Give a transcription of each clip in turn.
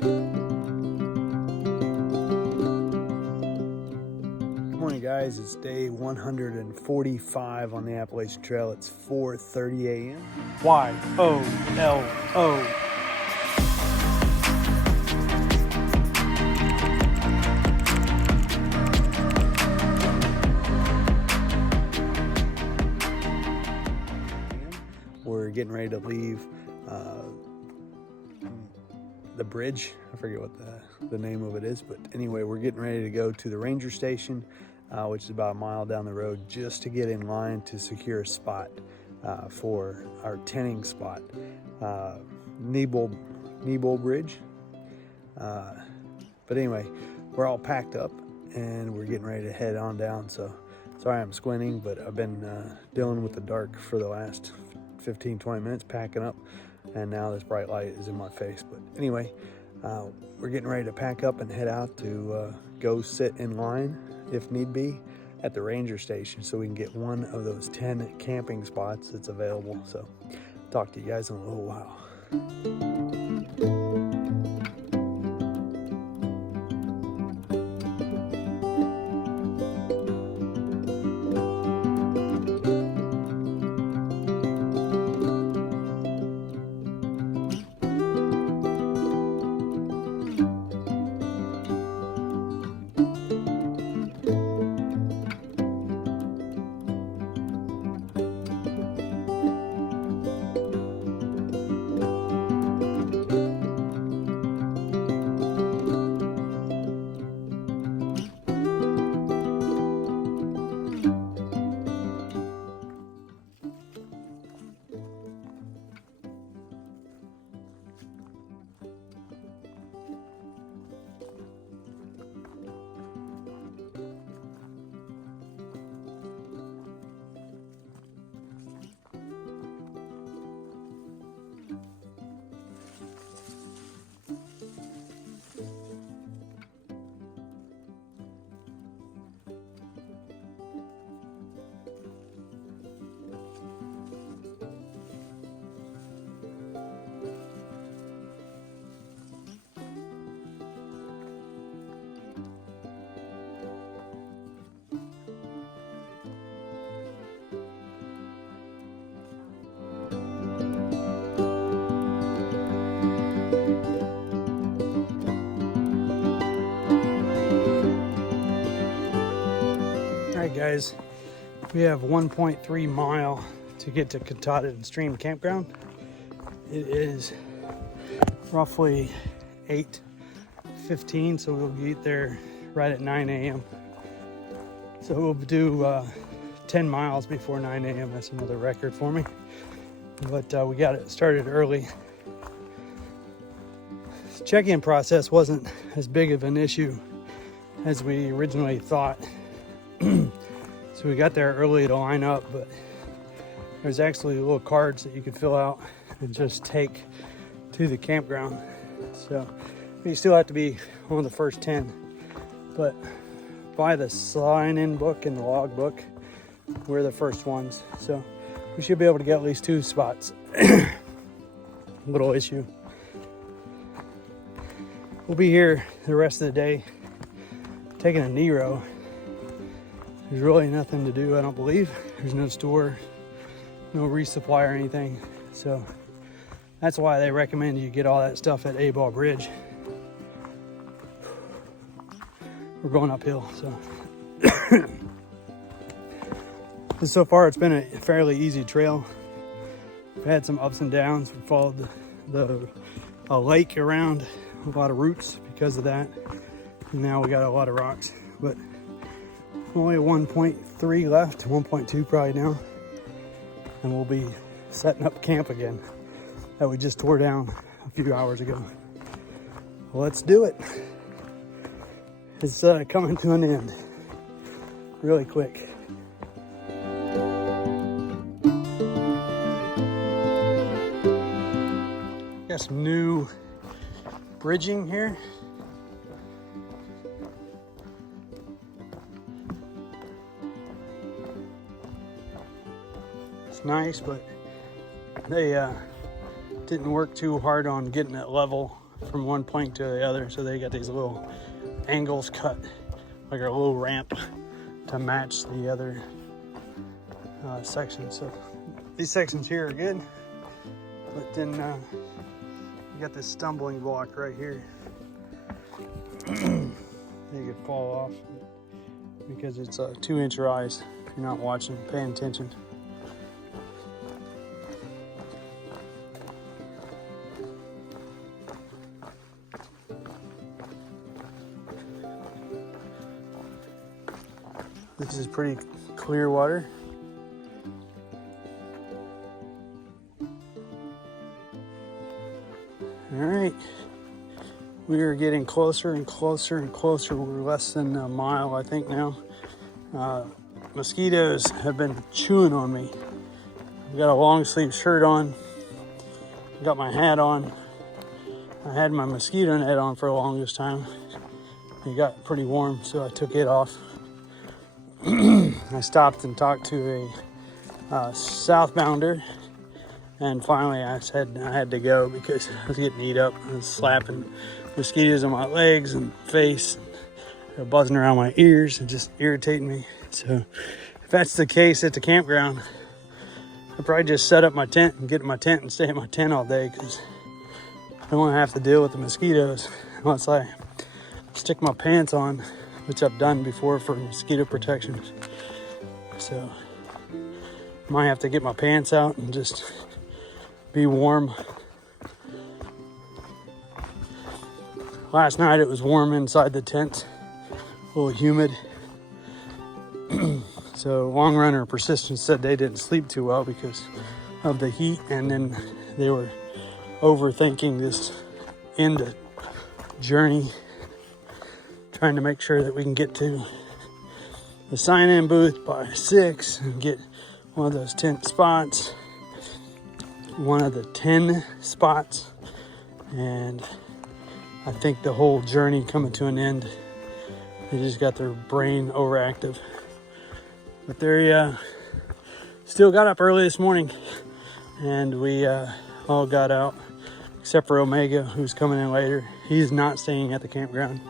Good morning, guys. It's day 145 on the Appalachian Trail. It's 4:30 a.m. Y-O-L-O. We're getting ready to leave the bridge. I forget what the name of it is, but anyway, we're getting ready to go to the ranger station, which is about a mile down the road, just to get in line to secure a spot for our tenting spot. Nebo Bridge. But anyway, we're all packed up and we're getting ready to head on down. So sorry I'm squinting, but I've been dealing with the dark for the last 15-20 minutes packing up, and now this bright light is in my face. But anyway, we're getting ready to pack up and head out to go sit in line, if need be, at the ranger station so we can get one of those 10 camping spots that's available. So talk to you guys in a little while. Alright guys, we have 1.3 mile to get to Katahdin Stream Campground. It is roughly 8:15, so we'll get there right at 9 a.m. So we'll do 10 miles before 9 a.m. That's another record for me. But we got it started early. The check-in process wasn't as big of an issue as we originally thought. So we got there early to line up, but there's actually little cards that you can fill out and just take to the campground. So you still have to be one of the first 10, but by the sign-in book and the log book, we're the first ones. So we should be able to get at least 2 spots. Little issue. We'll be here the rest of the day taking a Nero. There's really nothing to do, I don't believe. There's no store, no resupply or anything. So that's why they recommend you get all that stuff at A-Ball Bridge. We're going uphill, so. So far it's been a fairly easy trail. We've had some ups and downs. We followed a lake around, a lot of roots because of that. And now we got a lot of rocks, but only 1.3 left, 1.2 probably now, and we'll be setting up camp again that we just tore down a few hours ago. Well, let's do it. It's coming to an end really quick. Got some new bridging here. It's nice, but they didn't work too hard on getting it level from one plank to the other, so they got these little angles cut, like a little ramp to match the other sections. So these sections here are good, but then you got this stumbling block right here. You could fall off because it's 2-inch rise if you're not watching, paying attention. This is pretty clear water. All right, we are getting closer and closer and closer. We're less than a mile, I think now. Mosquitoes have been chewing on me. I've got a long sleeve shirt on. I've got my hat on. I had my mosquito net on for the longest time. It got pretty warm, so I took it off. I stopped and talked to a southbounder, and finally I said I had to go because I was getting eat up. I was slapping mosquitoes on my legs and face. They're buzzing around my ears and just irritating me. So if that's the case at the campground, I'll probably just set up my tent and get in my tent and stay in my tent all day, because I don't want to have to deal with the mosquitoes unless I stick my pants on, which I've done before for mosquito protection. So might have to get my pants out and just be warm. Last night it was warm inside the tent, a little humid. So Long Runner Persistence said they didn't sleep too well because of the heat, and then they were overthinking this end journey, trying to make sure that we can get to the sign-in booth by 6 and get one of those tent spots, one of the 10 spots, and I think the whole journey coming to an end. They just got their brain overactive. But they still got up early this morning, and we all got out, except for Omega, who's coming in later. He's not staying at the campground,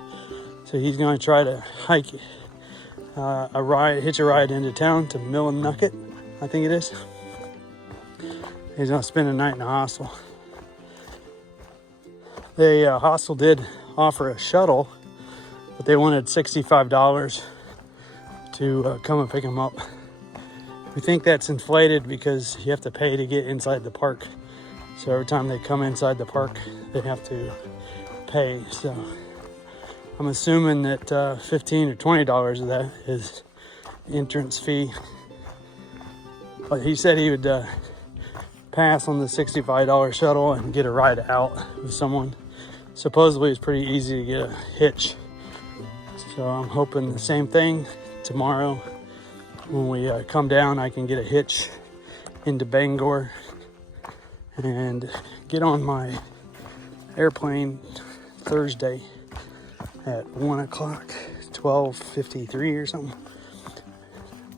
so he's going to try to hike hitch a ride into town to Millinocket, I think it is. He's going to spend a night in a hostel. The hostel did offer a shuttle, but they wanted $65 to come and pick him up. We think that's inflated because you have to pay to get inside the park. So every time they come inside the park, they have to pay. So I'm assuming that $15 or $20 of that is entrance fee. But he said he would pass on the $65 shuttle and get a ride out with someone. Supposedly it's pretty easy to get a hitch. So I'm hoping the same thing tomorrow. When we come down, I can get a hitch into Bangor and get on my airplane Thursday at 1 o'clock, 12:53 or something.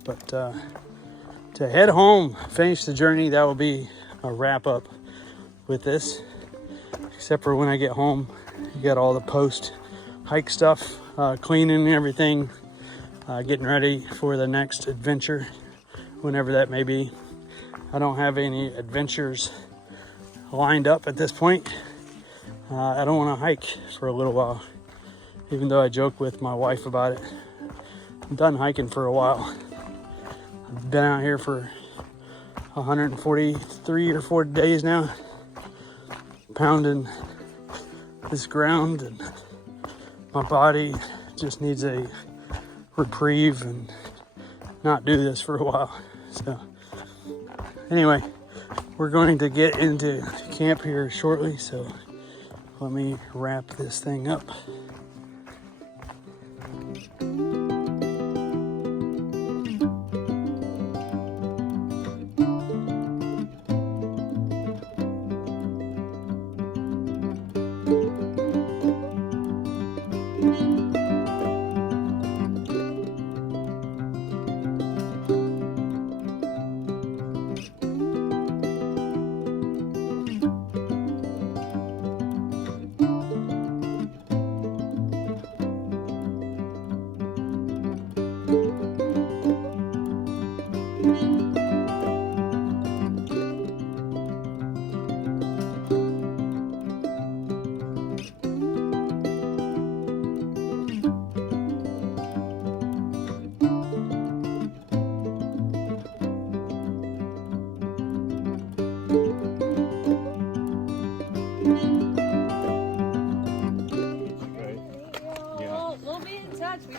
But to head home, finish the journey, that will be a wrap up with this. Except for when I get home, you got all the post hike stuff, cleaning and everything, getting ready for the next adventure, whenever that may be. I don't have any adventures lined up at this point. I don't want to hike for a little while, even though I joke with my wife about it. I'm done hiking for a while. I've been out here for 143 or 4 days now, pounding this ground, and my body just needs a reprieve and not do this for a while. So anyway, we're going to get into camp here shortly, so let me wrap this thing up.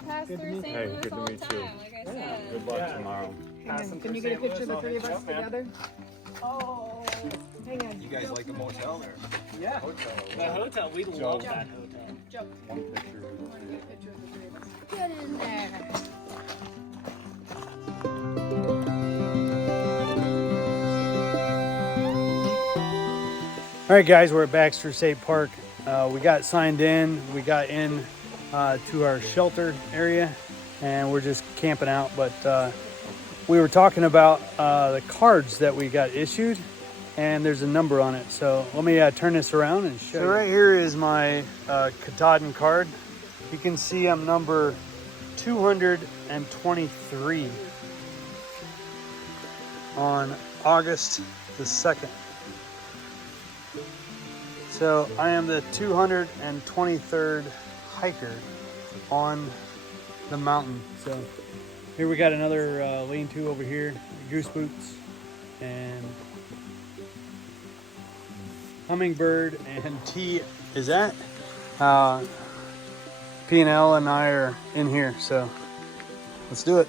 pass through St. Hey, Louis good to all the meet you. time, like I said. Good luck tomorrow. Can you get a picture of the three of us together? Oh, hang on. You guys like the motel there? Yeah. The hotel, we love that hotel. Joe, One picture. I want to get a picture of the three of us. Get in there. All right, guys, we're at Baxter State Park. We got signed in. We got in to our shelter area, and we're just camping out. But we were talking about the cards that we got issued, and there's a number on it. So let me turn this around and show you. So right here is my Katahdin card. You can see I'm number 223 on August the 2nd. So I am the 223rd hiker on the mountain. So here we got another lean-to over here, goose boots and hummingbird and T. Is that? P&L and I are in here, so let's do it.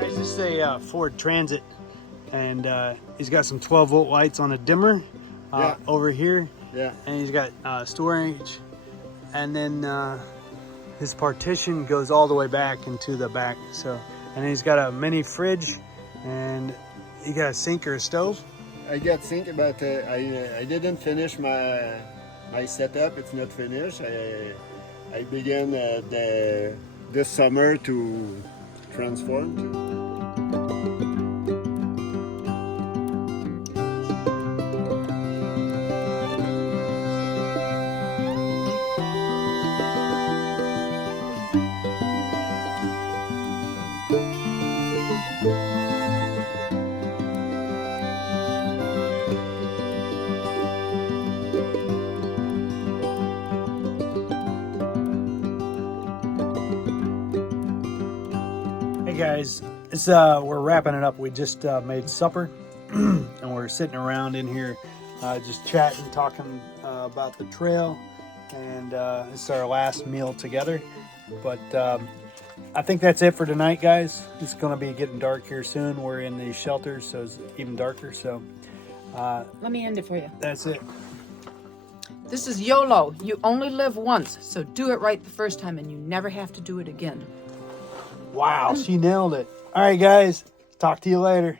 This is a Ford Transit, and he's got some 12-volt lights on a dimmer over here. Yeah. And he's got storage, and then his partition goes all the way back into the back. So, and he's got a mini fridge, and you got a sink or a stove. I got sink, but I didn't finish my setup. It's not finished. I began this summer to transform to. Hey guys, it's we're wrapping it up. We just made supper and we're sitting around in here just chatting, talking about the trail, and it's our last meal together. But I think that's it for tonight, guys. It's going to be getting dark here soon. We're in the shelters, so it's even darker. So Let me end it for you. that's it. This is YOLO. You only live once, so do it right the first time and you never have to do it again. Wow, she nailed it. All right, guys, talk to you later.